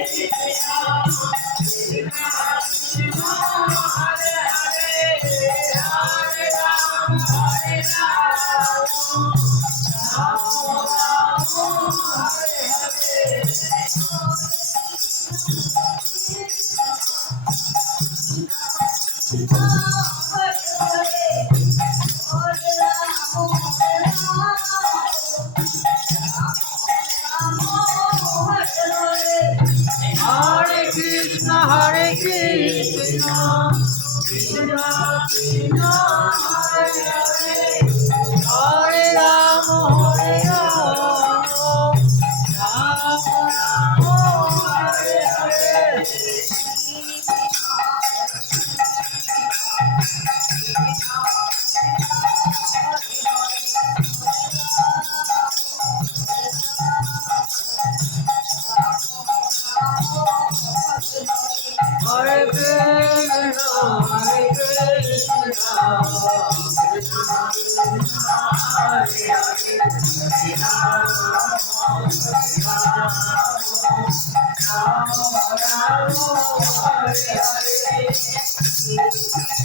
Hare Krishna, Krishna Krishna, Hare Hare, Hare Rama, Hare Rama, Rama Rama, Hare Hare. Hare Krishna, Hare Krishna, Krishna Krishna, Hare Hare, Rama Rama, Hare Hare.